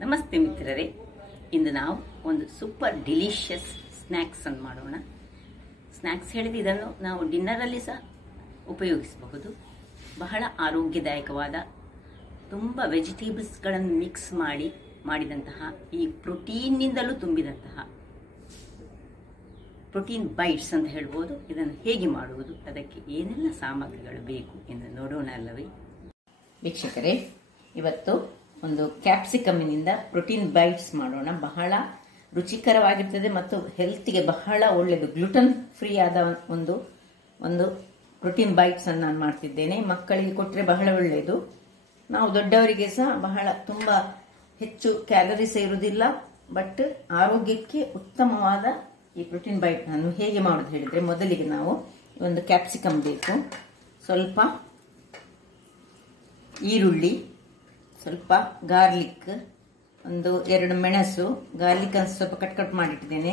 ನಮಸ್ತೆ ಮಿತ್ರರೇ, ಇಂದು ನಾವು ಒಂದು ಸೂಪರ್ ಡಿಲಿಷಿಯಸ್ ಸ್ನ್ಯಾಕ್ಸ್ ಅನ್ನು ಮಾಡೋಣ. ಸ್ನ್ಯಾಕ್ಸ್ ಹೇಳಿದ್ರೆ ಇದನ್ನು ನಾವು ಡಿನ್ನರಲ್ಲಿ ಸಹ ಉಪಯೋಗಿಸಬಹುದು. ಬಹಳ ಆರೋಗ್ಯದಾಯಕವಾದ ತುಂಬ ವೆಜಿಟೇಬಲ್ಸ್ಗಳನ್ನು ಮಿಕ್ಸ್ ಮಾಡಿದಂತಹ ಈ ಪ್ರೋಟೀನ್ನಿಂದಲೂ ತುಂಬಿದಂತಹ ಪ್ರೋಟೀನ್ ಬೈಟ್ಸ್ ಅಂತ ಹೇಳ್ಬೋದು. ಇದನ್ನು ಹೇಗೆ ಮಾಡುವುದು, ಅದಕ್ಕೆ ಏನೆಲ್ಲ ಸಾಮಗ್ರಿಗಳು ಬೇಕು ಎಂದು ನೋಡೋಣ ಅಲ್ಲವೇ ವೀಕ್ಷಕರೇ. ಇವತ್ತು ಒಂದು ಕ್ಯಾಪ್ಸಿಕಮ್ನಿಂದ ಪ್ರೋಟೀನ್ ಬೈಟ್ಸ್ ಮಾಡೋಣ. ಬಹಳ ರುಚಿಕರವಾಗಿರ್ತದೆ ಮತ್ತು ಹೆಲ್ತ್ಗೆ ಬಹಳ ಒಳ್ಳೆಯದು. ಗ್ಲುಟನ್ ಫ್ರೀ ಆದ ಒಂದು ಪ್ರೋಟೀನ್ ಬೈಟ್ಸ್ ಅನ್ನು ನಾನು ಮಾಡ್ತಿದ್ದೇನೆ. ಮಕ್ಕಳಿಗೆ ಕೊಟ್ಟರೆ ಬಹಳ ಒಳ್ಳೆಯದು. ನಾವು ದೊಡ್ಡವರಿಗೆ ಸಹ ತುಂಬ ಹೆಚ್ಚು ಕ್ಯಾಲರೀಸ್ ಇರುವುದಿಲ್ಲ, ಬಟ್ ಆರೋಗ್ಯಕ್ಕೆ ಉತ್ತಮವಾದ ಈ ಪ್ರೋಟೀನ್ ಬೈಟ್ ನಾನು ಹೇಗೆ ಮಾಡೋದು ಹೇಳಿದ್ರೆ, ಮೊದಲಿಗೆ ನಾವು ಒಂದು ಕ್ಯಾಪ್ಸಿಕಮ್ ಬೇಕು, ಸ್ವಲ್ಪ ಈರುಳ್ಳಿ, ಸ್ವಲ್ಪ ಗಾರ್ಲಿಕ್, ಒಂದು 2 ಮೆಣಸು, ಗಾರ್ಲಿಕ್ ಅನ್ನು ಸ್ವಲ್ಪ ಕಟ್ ಮಾಡಿಟ್ಟಿದ್ದೇನೆ,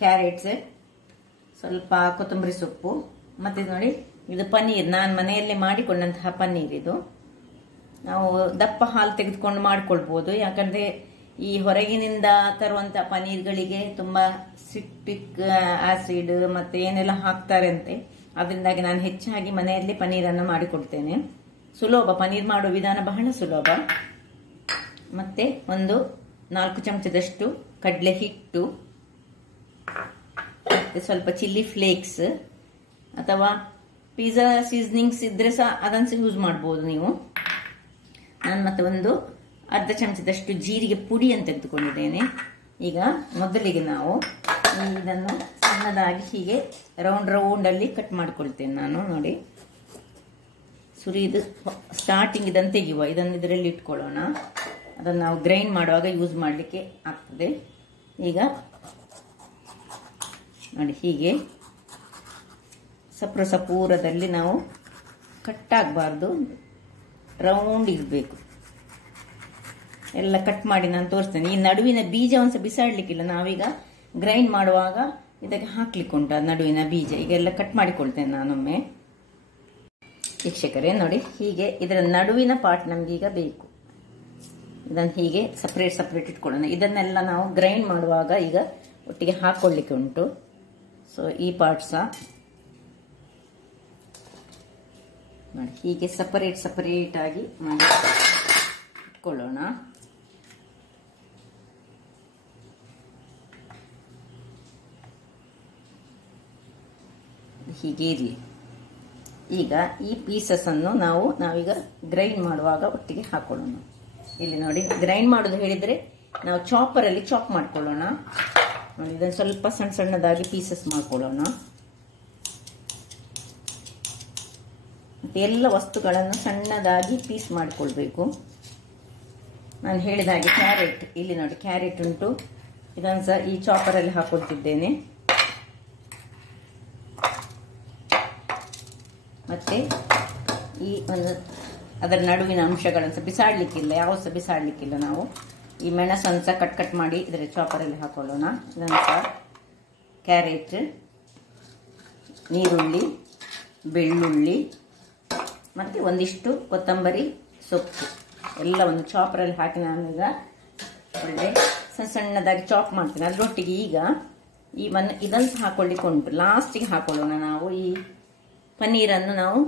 ಕ್ಯಾರೆಟ್ಸ್, ಸ್ವಲ್ಪ ಕೊತ್ತಂಬರಿ ಸೊಪ್ಪು, ಮತ್ತೆ ನೋಡಿ ಇದು ಪನ್ನೀರ್. ನಾನು ಮನೆಯಲ್ಲೇ ಮಾಡಿಕೊಂಡಂತಹ ಪನ್ನೀರ್. ಇದು ನಾವು ದಪ್ಪ ಹಾಲು ತೆಗೆದುಕೊಂಡು ಮಾಡ್ಕೊಳ್ಬಹುದು. ಯಾಕಂದ್ರೆ ಈ ಹೊರಗಿನಿಂದ ತರುವಂತಹ ಪನ್ನೀರ್ಗಳಿಗೆ ತುಂಬಾ ಸಿಟ್ರಿಕ್ ಆಸಿಡ್ ಮತ್ತೆ ಏನೆಲ್ಲ ಹಾಕ್ತಾರೆ ಅಂತೆ. ಅದರಿಂದಾಗಿ ನಾನು ಹೆಚ್ಚಾಗಿ ಮನೆಯಲ್ಲಿ ಪನ್ನೀರನ್ನು ಮಾಡಿಕೊಡ್ತೇನೆ. ಸುಲಭ, ಪನ್ನೀರ್ ಮಾಡುವ ವಿಧಾನ ಬಹಳ ಸುಲಭ. ಮತ್ತೆ ಒಂದು 4 ಚಮಚದಷ್ಟು ಕಡಲೆ ಹಿಟ್ಟು, ಮತ್ತೆ ಸ್ವಲ್ಪ ಚಿಲ್ಲಿ ಫ್ಲೇಕ್ಸ್ ಅಥವಾ ಪಿಜ್ಜಾ ಸೀಸನಿಂಗ್ಸ್ ಇದ್ರೆ ಸಹ ಅದನ್ನು ಸಹ ಯೂಸ್ ಮಾಡಬಹುದು ನೀವು. ನಾನು ಮತ್ತೆ ಒಂದು ಅರ್ಧ ಚಮಚದಷ್ಟು ಜೀರಿಗೆ ಪುಡಿಯನ್ನು ತೆಗೆದುಕೊಂಡಿದ್ದೇನೆ. ಈಗ ಮೊದಲಿಗೆ ನಾವು ಇದನ್ನು ಸಣ್ಣದಾಗಿ ಹೀಗೆ ರೌಂಡ್ ಅಲ್ಲಿ ಕಟ್ ಮಾಡಿಕೊಳ್ತೇನೆ ನಾನು. ನೋಡಿ, ಸುರಿದು ಸ್ಟಾರ್ಟಿಂಗ್ ಇದನ್ನು ತೆಗೆಯುವ, ಇದನ್ನು ಇದರಲ್ಲಿ ಇಟ್ಕೊಳ್ಳೋಣ. ಅದನ್ನು ನಾವು ಗ್ರೈಂಡ್ ಮಾಡುವಾಗ ಯೂಸ್ ಮಾಡಲಿಕ್ಕೆ ಆಗ್ತದೆ. ಈಗ ನೋಡಿ, ಹೀಗೆ ಸಪೂರದಲ್ಲಿ ನಾವು ಕಟ್ ಆಗಬಾರ್ದು, ರೌಂಡ್ ಇರಬೇಕು. ಎಲ್ಲ ಕಟ್ ಮಾಡಿ ನಾನು ತೋರಿಸ್ತೇನೆ. ಈ ನಡುವಿನ ಬೀಜವನ್ನು ಸಹ ಬಿಸಾಡ್ಲಿಕ್ಕಿಲ್ಲ. ನಾವೀಗ ಗ್ರೈಂಡ್ ಮಾಡುವಾಗ ಇದಕ್ಕೆ ಹಾಕ್ಲಿಕ್ಕೆ ಉಂಟು ನಡುವಿನ ಬೀಜ. ಈಗೆಲ್ಲ ಕಟ್ ಮಾಡಿಕೊಳ್ತೇನೆ ನಾನೊಮ್ಮೆ. ವೀಕ್ಷಕರೇ ನೋಡಿ, ಹೀಗೆ ಇದರ ನಡುವಿನ ಪಾರ್ಟ್ ನಮಗೀಗ ಬೇಕು. ಇದನ್ನು ಹೀಗೆ ಸಪ್ರೇಟ್ ಇಟ್ಕೊಳ್ಳೋಣ. ಇದನ್ನೆಲ್ಲ ನಾವು ಗ್ರೈಂಡ್ ಮಾಡುವಾಗ ಈಗ ಒಟ್ಟಿಗೆ ಹಾಕೊಳ್ಳಿಕ್ಕೆ ಉಂಟು. ಸೊ ಈ ಪಾರ್ಟ್ ಸಹ ನೋಡಿ ಹೀಗೆ ಸಪರೇಟ್ ಆಗಿ ಮಾಡಿ ಇಟ್ಕೊಳ್ಳೋಣ. ಹೀಗೆ ಇರಲಿ. ಈಗ ಈ ಪೀಸಸ್ ಅನ್ನು ನಾವೀಗ ಗ್ರೈಂಡ್ ಮಾಡುವಾಗ ಒಟ್ಟಿಗೆ ಹಾಕೊಳ್ಳೋಣ. ಇಲ್ಲಿ ನೋಡಿ, ಗ್ರೈಂಡ್ ಮಾಡೋದು ಹೇಳಿದ್ರೆ ನಾವು ಚಾಪರ್ ಅಲ್ಲಿ ಚಾಪ್ ಮಾಡ್ಕೊಳ್ಳೋಣ. ನೋಡಿ, ಇದನ್ನು ಸ್ವಲ್ಪ ಸಣ್ಣದಾಗಿ ಪೀಸಸ್ ಮಾಡ್ಕೊಳ್ಳೋಣ. ಮತ್ತೆ ಎಲ್ಲ ವಸ್ತುಗಳನ್ನು ಸಣ್ಣದಾಗಿ ಪೀಸ್ ಮಾಡಿಕೊಳ್ಬೇಕು. ನಾನು ಹೇಳಿದ ಹಾಗೆ ಕ್ಯಾರೆಟ್, ಇಲ್ಲಿ ನೋಡಿ ಕ್ಯಾರೆಟ್ ಉಂಟು, ಇದನ್ನು ಸಹ ಈ ಚಾಪರ್ ಅಲ್ಲಿ ಹಾಕೊಳ್ತಿದ್ದೇನೆ. ಮತ್ತೆ ಈ ಅದರ ನಡುವಿನ ಅಂಶಗಳನ್ನು ಸಹ ಬಿಸಾಡ್ಲಿಕ್ಕಿಲ್ಲ, ಯಾವ ಸಹ ಬಿಸಾಡ್ಲಿಕ್ಕಿಲ್ಲ. ನಾವು ಈ ಮೆಣಸನ್ನು ಸಹ ಕಟ್ ಮಾಡಿ ಇದರ ಚಾಪರಲ್ಲಿ ಹಾಕೊಳ್ಳೋಣ. ಇದನ್ನು ಸಹ ಕ್ಯಾರೆಟ್, ನೀರುಳ್ಳಿ, ಬೆಳ್ಳುಳ್ಳಿ ಮತ್ತೆ ಒಂದಿಷ್ಟು ಕೊತ್ತಂಬರಿ ಸೊಪ್ಪು ಎಲ್ಲ ಒಂದು ಚಾಪರಲ್ಲಿ ಹಾಕಿ ನಾನೀಗ ಒಳ್ಳೆ ಸಣ್ಣದಾಗಿ ಚಾಪ್ ಮಾಡ್ತೀನಿ. ಅದರೊಟ್ಟಿಗೆ ಈಗ ಇದನ್ನು ಸಹ ಹಾಕೊಳ್ಳಿಕ್ಕೆ ಉಂಟು. ಲಾಸ್ಟಿಗೆ ಹಾಕೊಳ್ಳೋಣ ನಾವು ಈ ಪನ್ನೀರನ್ನು ನಾವು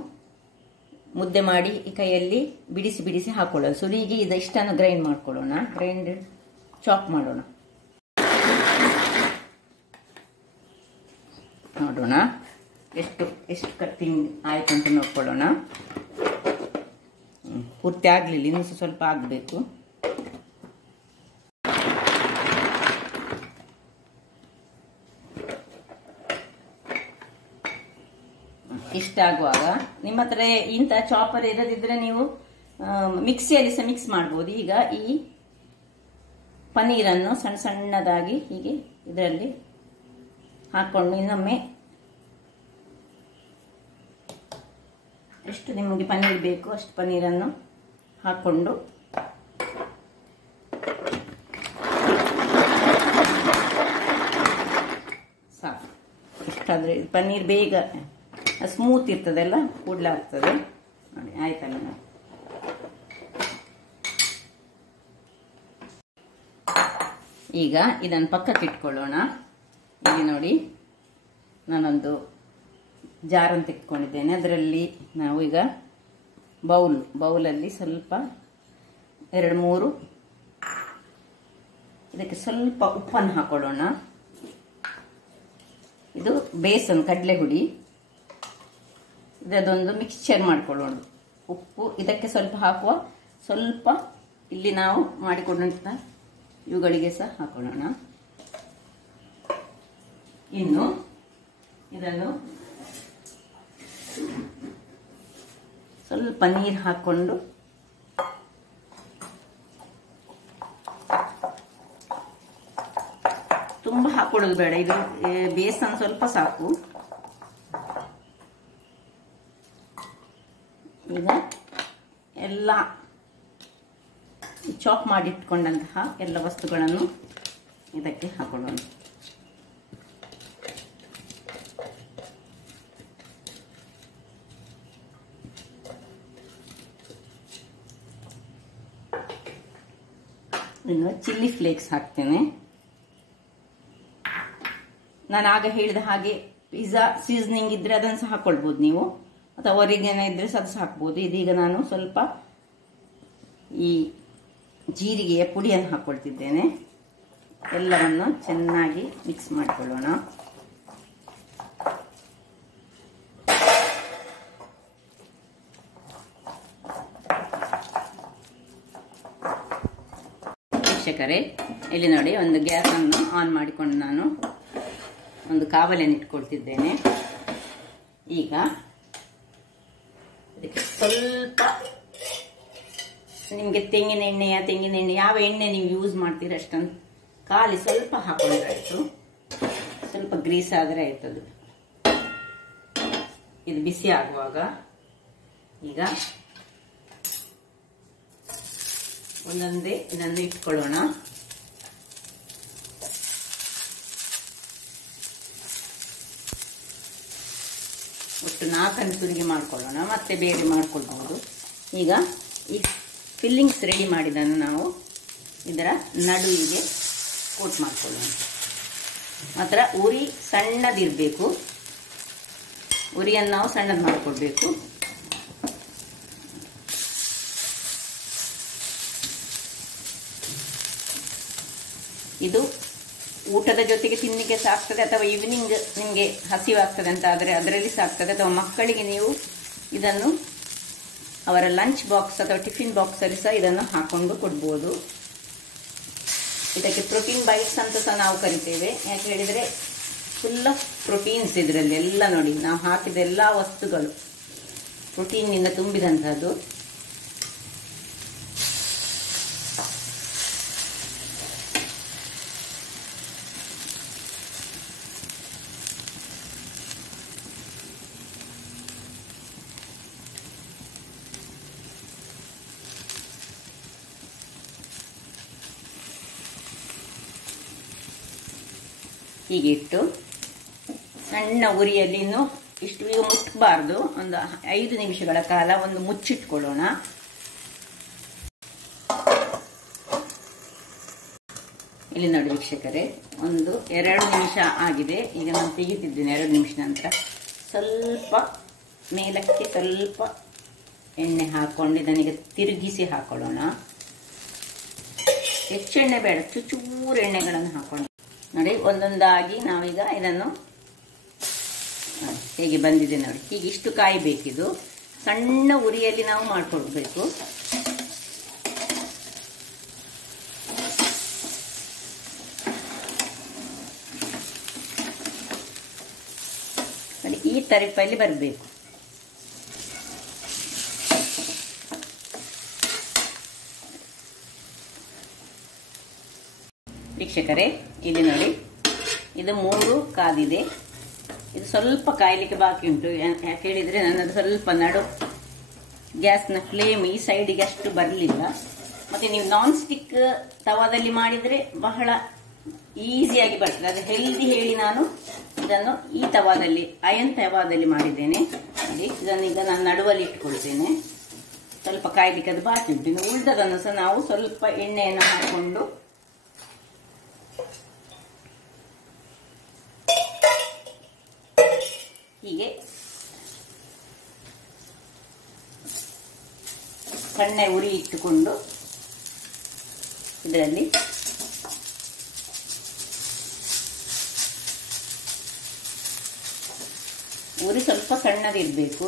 ಮುದ್ದೆ ಮಾಡಿ ಈ ಕೈಯಲ್ಲಿ ಬಿಡಿಸಿ ಹಾಕೊಳ್ಳೋಣ. ಸುರಿಗೆ ಇಷ್ಟನ್ನು ಗ್ರೈಂಡ್ ಮಾಡ್ಕೊಳ್ಳೋಣ, ಚಾಪ್ ಮಾಡೋಣ. ನೋಡೋಣ ಎಷ್ಟು ಕಟ್ಟಿಂಗ್ ಆಯ್ತು ಅಂತ ನೋಡ್ಕೊಳ್ಳೋಣ. ಪೂರ್ತಿ ಆಗ್ಲಿಲ್ಲ, ಇನ್ನು ಸ್ವಲ್ಪ ಆಗಬೇಕು. ಇಷ್ಟಾಗುವಾಗ ನಿಮ್ಮ ಹತ್ರ ಇಂಥ ಚಾಪರ್ ಇರದಿದ್ರೆ ನೀವು ಮಿಕ್ಸಿಯಲ್ಲಿ ಸಹ ಮಿಕ್ಸ್ ಮಾಡಬಹುದು. ಈಗ ಈ ಪನ್ನೀರನ್ನು ಸಣ್ಣದಾಗಿ ಹೀಗೆ ಇದರಲ್ಲಿ ಹಾಕೊಂಡು ಇನ್ನೊಮ್ಮೆ ಎಷ್ಟು ನಿಮಗೆ ಪನ್ನೀರ್ ಬೇಕು ಅಷ್ಟು ಪನ್ನೀರನ್ನು ಹಾಕೊಂಡು ಸಾಕು. ಇಷ್ಟಾದ್ರೆ ಪನ್ನೀರ್ ಬೇಗ ಸ್ಮೂತ್ ಇರ್ತದೆಲ್ಲ, ಕೂಡ್ಲ ಆಗ್ತದೆ. ನೋಡಿ ಆಯ್ತಲ್ಲ. ಈಗ ಇದನ್ನು ಪಕ್ಕಕ್ಕೆ ಇಟ್ಕೊಳ್ಳೋಣ. ಇಲ್ಲಿ ನೋಡಿ, ನಾನೊಂದು ಜಾರನ್ನು ತೆಗೆದುಕೊಂಡಿದ್ದೇನೆ. ಅದರಲ್ಲಿ ನಾವು ಈಗ ಬೌಲಲ್ಲಿ ಸ್ವಲ್ಪ 2-3 ಇದಕ್ಕೆ ಸ್ವಲ್ಪ ಉಪ್ಪನ್ನು ಹಾಕೊಳ್ಳೋಣ. ಇದು ಬೇಸನ್ ಕಡಲೆ ಹುಡಿ, ಇದೊಂದು ಮಿಕ್ಸ್ಚರ್ ಮಾಡ್ಕೊಳ್ಳೋಣ. ಉಪ್ಪು ಇದಕ್ಕೆ ಸ್ವಲ್ಪ ಹಾಕುವ, ಸ್ವಲ್ಪ ಇಲ್ಲಿ ನಾವು ಮಾಡಿಕೊಂಡಂತ ಇವುಗಳಿಗೆ ಸಹ ಹಾಕೊಳ್ಳೋಣ. ಇನ್ನು ಇದನ್ನು ಸ್ವಲ್ಪ ನೀರು ಹಾಕೊಂಡು ತುಂಬ ಹಾಕೊಳ್ಳೋದು ಬೇಡ, ಇದು ಬೇಸನ್ ಸ್ವಲ್ಪ ಸಾಕು. ಈಗ ಎಲ್ಲ ಚಾಪ್ ಮಾಡಿಟ್ಕೊಂಡಂತಹ ಎಲ್ಲ ವಸ್ತುಗಳನ್ನು ಇದಕ್ಕೆ ಹಾಕೊಳ್ಳೋಣ. ಇನ್ನು ಚಿಲ್ಲಿ ಫ್ಲೇಕ್ಸ್ ಹಾಕ್ತೇನೆ. ನಾನು ಆಗ ಹೇಳಿದ ಹಾಗೆ ಪಿಜ್ಜಾ ಸೀಸನಿಂಗ್ ಇದ್ರೆ ಅದನ್ನು ಸಹ ಹಾಕೊಳ್ಬೋದು ನೀವು, ಅಥವಾ ಒರಿಗೆನ ಇದ್ರೆ ಸಹ ಅದು ಹಾಕ್ಬೋದು. ಇದೀಗ ನಾನು ಸ್ವಲ್ಪ ಈ ಜೀರಿಗೆಯ ಪುಡಿಯನ್ನು ಹಾಕೊಳ್ತಿದ್ದೇನೆ. ಎಲ್ಲವನ್ನು ಚೆನ್ನಾಗಿ ಮಿಕ್ಸ್ ಮಾಡಿಕೊಳ್ಳೋಣ. ವೀಕ್ಷಕರೇ, ಇಲ್ಲಿ ನೋಡಿ, ಒಂದು ಗ್ಯಾಸ್ ಅನ್ನು ಆನ್ ಮಾಡಿಕೊಂಡು ನಾನು ಒಂದು ಕಾವಲಿಯನ್ನು ಇಟ್ಕೊಳ್ತಿದ್ದೇನೆ. ಈಗ ಇದಕ್ಕೆ ಸ್ವಲ್ಪ ನಿಮಗೆ ತೆಂಗಿನ ಎಣ್ಣೆ ಯಾವ ಎಣ್ಣೆ ನೀವು ಯೂಸ್ ಮಾಡ್ತೀರ ಅಷ್ಟನ್ನು ಖಾಲಿ ಸ್ವಲ್ಪ ಹಾಕೊಂಡ್ರೆ ಆಯ್ತು. ಸ್ವಲ್ಪ ಗ್ರೀಸ್ ಆದರೆ ಆಯ್ತದು. ಇದು ಬಿಸಿ ಆಗುವಾಗ ಈಗ ಒಂದೊಂದೇ ಇದನ್ನು ಇಟ್ಕೊಳ್ಳೋಣ. ಒಟ್ಟು 4 ತುರಿಗೆ ಮಾಡ್ಕೊಳ್ಳೋಣ, ಮತ್ತೆ ಬೇರೆ ಮಾಡ್ಕೊಳ್ಬಹುದು. ಈಗ ಈ ಫಿಲ್ಲಿಂಗ್ಸ್ ರೆಡಿ ಮಾಡಿದ್ದನ್ನು ನಾವು ಇದರ ನಡುವಿಗೆ ಕೋಟ್ ಮಾಡ್ಕೊಳ್ಳೋಣ. ಮಾತ್ರ ಉರಿ ಸಣ್ಣದಿರಬೇಕು, ಉರಿಯನ್ನು ನಾವು ಸಣ್ಣದು ಮಾಡಿಕೊಳ್ಬೇಕು. ಇದು ಊಟದ ಜೊತೆಗೆ ತಿನ್ನಲಿಕ್ಕೆ ಸಾಕ್ತದೆ, ಅಥವಾ ಈವ್ನಿಂಗ್ ನಿಮಗೆ ಹಸಿವಾಗ್ತದೆ ಅಂತ ಆದರೆ ಅದರಲ್ಲಿ ಸಾಕ್ತದೆ, ಅಥವಾ ಮಕ್ಕಳಿಗೆ ನೀವು ಇದನ್ನು ಅವರ ಲಂಚ್ ಬಾಕ್ಸ್ ಅಥವಾ ಟಿಫಿನ್ ಬಾಕ್ಸಲ್ಲಿ ಸಹ ಇದನ್ನು ಹಾಕೊಂಡು ಕೊಡ್ಬೋದು. ಇದಕ್ಕೆ ಪ್ರೋಟೀನ್ ಬೈಟ್ಸ್ ಅಂತ ಸಹ ನಾವು ಕರಿತೇವೆ. ಯಾಕೆ ಹೇಳಿದರೆ ಫುಲ್ ಆಫ್ ಪ್ರೋಟೀನ್ಸ್ ಇದರಲ್ಲಿ ಎಲ್ಲ ನೋಡಿ, ನಾವು ಹಾಕಿದ ಎಲ್ಲ ವಸ್ತುಗಳು ಪ್ರೋಟೀನ್ನಿಂದ ತುಂಬಿದಂಥದ್ದು. ಹೀಗೆ ಇಟ್ಟು ಸಣ್ಣ ಉರಿಯಲ್ಲಿ ಇನ್ನು ಇಷ್ಟು ಈಗ ಮುಟ್ಟಬಾರ್ದು, ಒಂದು 5 ನಿಮಿಷಗಳ ಕಾಲ ಒಂದು ಮುಚ್ಚಿಟ್ಕೊಳ್ಳೋಣ. ಇಲ್ಲಿ ನೋಡಿ ವೀಕ್ಷಕರೇ, ಒಂದು 2 ನಿಮಿಷ ಆಗಿದೆ. ಈಗ ನಾನು ತೆಗಿತಿದ್ದೇನೆ 2 ನಿಮಿಷ ನಂತರ. ಸ್ವಲ್ಪ ಮೇಲಕ್ಕೆ ಸ್ವಲ್ಪ ಎಣ್ಣೆ ಹಾಕೊಂಡು ಇದನ್ನೀಗ ತಿರುಗಿಸಿ ಹಾಕೊಳ್ಳೋಣ. ಹೆಚ್ಚು ಎಣ್ಣೆ ಬೇಡ, ಚೂರು ಎಣ್ಣೆಗಳನ್ನು ಹಾಕೊಂಡು ನೋಡಿ. ಒಂದೊಂದಾಗಿ ನಾವೀಗ ಇದನ್ನು ಹೇಗೆ ಬಂದಿದೆ ನೋಡಿ, ಹೀಗೆ ಇಷ್ಟು ಕಾಯಬೇಕಿದು. ಸಣ್ಣ ಉರಿಯಲ್ಲಿ ನಾವು ಮಾಡ್ಕೊಳ್ಬೇಕು. ನೋಡಿ, ಈ ತರಿಪಲ್ಲಿ ಬರಬೇಕು. ವೀಕ್ಷಕರೇ, ಇಲ್ಲಿ ನೋಡಿ, ಇದು 3 ಕಾದಿದೆ. ಇದು ಸ್ವಲ್ಪ ಕಾಯಲಿಕ್ಕೆ ಬಾಕಿ ಉಂಟು. ಯಾಕೆ ಹೇಳಿದರೆ ನನ್ನದು ಸ್ವಲ್ಪ ನಡು ಗ್ಯಾಸ್ನ ಫ್ಲೇಮ್ ಈ ಸೈಡಿಗೆ ಅಷ್ಟು ಬರಲಿಲ್ಲ. ಮತ್ತೆ ನೀವು ನಾನ್ ಸ್ಟಿಕ್ ತವಾದಲ್ಲಿ ಮಾಡಿದರೆ ಬಹಳ ಈಸಿಯಾಗಿ ಬರ್ತದೆ. ಅದು ಹೆಲ್ದಿ ಹೇಳಿ ನಾನು ಇದನ್ನು ಈ ತವಾದಲ್ಲಿ, ಅಯನ್ ತವಾದಲ್ಲಿ ಮಾಡಿದ್ದೇನೆ. ಇದನ್ನೀಗ ನಾನು ನಡುವಲ್ಲಿ ಇಟ್ಕೊಳ್ತೇನೆ. ಸ್ವಲ್ಪ ಕಾಯಲಿಕ್ಕೆ ಅದು ಬಾಕಿ ಉಂಟು. ಇನ್ನು ಉಳಿದದನ್ನು ಸಹ ನಾವು ಸ್ವಲ್ಪ ಎಣ್ಣೆಯನ್ನು ಹಾಕೊಂಡು ಸಣ್ಣ ಉರಿ ಇಟ್ಟುಕೊಂಡು ಇದರಲ್ಲಿ ಉರಿ ಸ್ವಲ್ಪ ಸಣ್ಣದಿರಬೇಕು.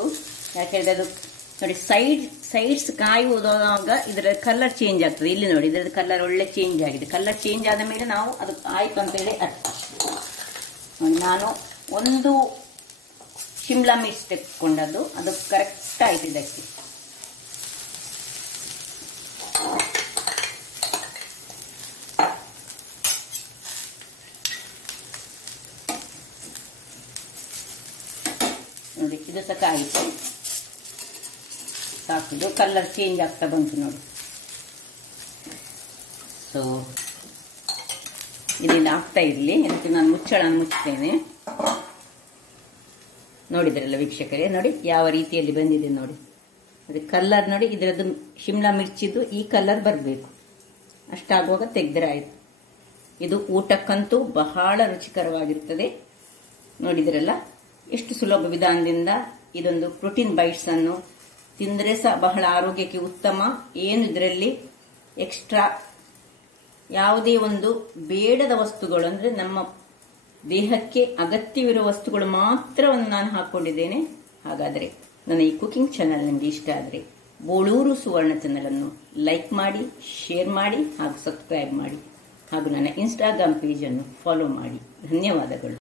ಯಾಕೆಂದ್ರೆ ಅದು ನೋಡಿ ಸೈಡ್ಸ್ ಕಾಯುವುದಾಗ ಇದರ ಕಲರ್ ಚೇಂಜ್ ಆಗ್ತದೆ. ಇಲ್ಲಿ ನೋಡಿ ಇದರ ಕಲರ್ ಒಳ್ಳೆ ಚೇಂಜ್ ಆಗಿದೆ. ಕಲರ್ ಚೇಂಜ್ ಆದ ಮೇಲೆ ನಾವು ಅದು ಆಯ್ತು ಅಂತೇಳಿ ಅರ್ಥ. ನಾನು ಒಂದು ಶಿಮ್ಲಾ ಮಿರ್ಚ್ ತೆಗೆದುಕೊಂಡದ್ದು, ಅದು ಕರೆಕ್ಟ್ ಆಯ್ತು ಇದಕ್ಕೆ. ನೋಡಿ ಇದು ಸಹ ಆಯಿತು, ಸಾಕಿದು ಕಲರ್ ಚೇಂಜ್ ಆಗ್ತಾ ಬಂತು ನೋಡಿ. ಸೊ ಇದರಿಂದ ಆಗ್ತಾ ಇರಲಿ, ಅದಕ್ಕೆ ನಾನು ಮುಚ್ಚುತ್ತೇನೆ. ನೋಡಿದ್ರಲ್ಲ ವೀಕ್ಷಕರೇ, ನೋಡಿ ಯಾವ ರೀತಿಯಲ್ಲಿ ಬಂದಿದೆ ನೋಡಿ. ಅದೇ ಕಲರ್ ನೋಡಿ, ಇದರದ್ದು ಶಿಮ್ಲಾ ಮಿರ್ಚಿದು ಈ ಕಲರ್ ಬರಬೇಕು, ಅಷ್ಟಾಗುವಾಗ ತೆಗೆದ್ರೆ ಆಯ್ತು. ಇದು ಊಟಕ್ಕಂತೂ ಬಹಳ ರುಚಿಕರವಾಗಿರುತ್ತದೆ. ನೋಡಿದ್ರಲ್ಲ ಎಷ್ಟು ಸುಲಭ ವಿಧಾನದಿಂದ ಇದೊಂದು ಪ್ರೋಟೀನ್ ಬೈಟ್ಸ್ ಅನ್ನು ತಿಂದರೆ ಸಹ ಬಹಳ ಆರೋಗ್ಯಕ್ಕೆ ಉತ್ತಮ. ಏನು ಇದರಲ್ಲಿ ಎಕ್ಸ್ಟ್ರಾ ಯಾವುದೇ ಒಂದು ಬೇಡದ ವಸ್ತುಗಳು, ಅಂದ್ರೆ ನಮ್ಮ ದೇಹಕ್ಕೆ ಅಗತ್ಯವಿರುವ ವಸ್ತುಗಳು ಮಾತ್ರವನ್ನು ನಾನು ಹಾಕೊಂಡಿದ್ದೇನೆ. ಹಾಗಾದರೆ ನನ್ನ ಈ ಕುಕಿಂಗ್ ಚಾನೆಲ್ ನಿಮಗೆ ಇಷ್ಟ ಆದರೆ ಬೋಳೂರು ಸುವರ್ಣ ಚಾನೆಲ್ ಅನ್ನು ಲೈಕ್ ಮಾಡಿ, ಶೇರ್ ಮಾಡಿ ಹಾಗೂ ಸಬ್ಸ್ಕ್ರೈಬ್ ಮಾಡಿ ಹಾಗೂ ನನ್ನ ಇನ್ಸ್ಟಾಗ್ರಾಮ್ ಪೇಜ್ ಅನ್ನು ಫಾಲೋ ಮಾಡಿ. ಧನ್ಯವಾದಗಳು.